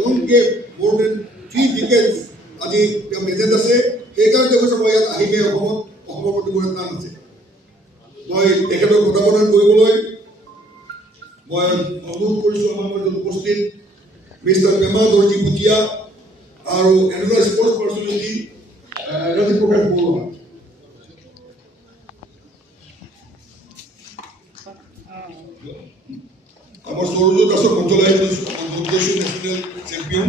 লং gap মোৰ then 3 ডিকেডছ আজি তেওঁ প্ৰেজেণ্ট আছে সেইকাৰণে কৈছে মই ইয়াত আহিমে অসমৰ প্ৰতি মোৰ টান আছে মই তেখেতক প্ৰদান কৰিবলৈ মই অনুৰোধ কৰিছোঁ আমাৰ মাজত উপস্থিত মিষ্টাৰ পেমা দৰ্জী ভুটিয়া আৰু এনুৱেল স্পৰ্টছ পাৰ্চনেলিটি ৰাজীৱ প্ৰকাশ বৰুৱা আমাৰ সৌৰজোত আছে মঞ্চলায় ন্যাশনাল চ্যাম্পিয়ন